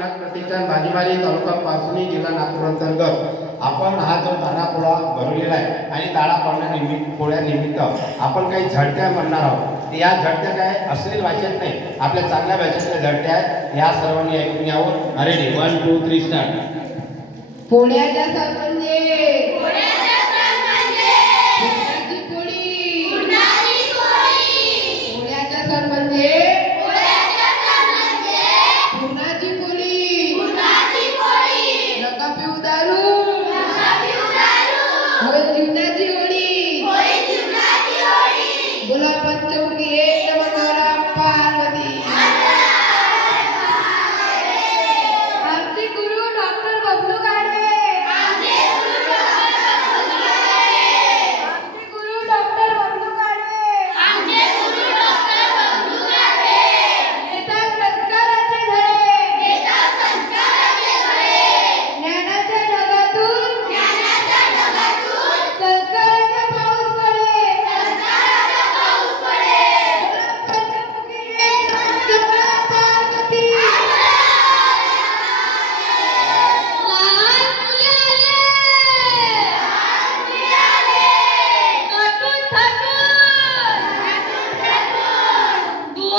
विनायक प्रतिष्ठान भाजीमाली तालुका पारसुनी जिल्हा नागपूर अंतर्गत. आपण हा जो तारापोळा भरलेला आहे आणि ताळापाळा निमित्त पोळ्या निमित्त आपण काही झडत्या म्हणणार आहोत. या झडत्या काय असलेल्या भाषेत नाही आपल्या चांगल्या भाषेतल्या झडत्या आहेत. या सर्वांनी ऐकून यावं अरे वन टू थ्री स्टार्ट पोळ्याच्या सर्वांनी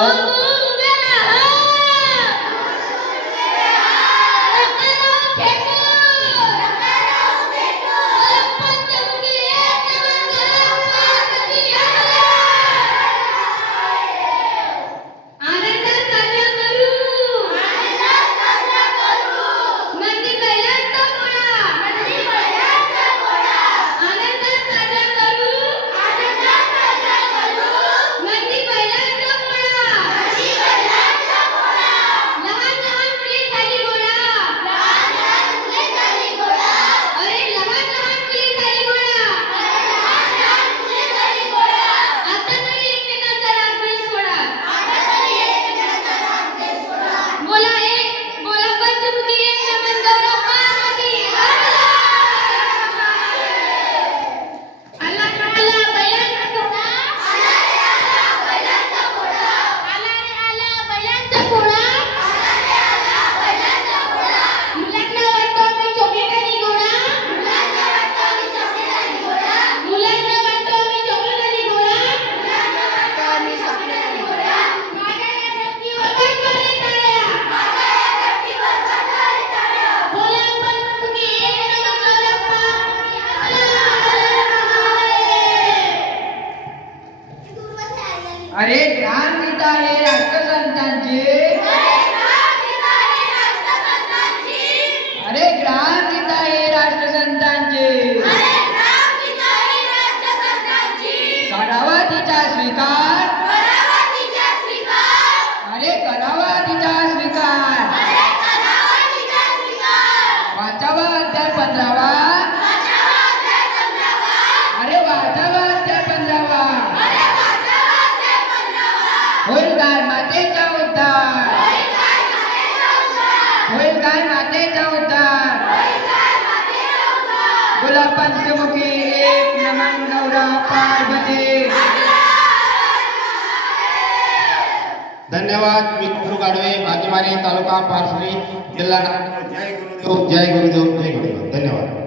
Om अरे ज्ञान गीता हे राष्ट्रसंतांचे धन्यवाद. मी कुसू गाडवे भाजीमारी तालुका पारसरी जिल्हा जय गुरुदेव जय गुरुदेव जय गुरुदेव. धन्यवाद.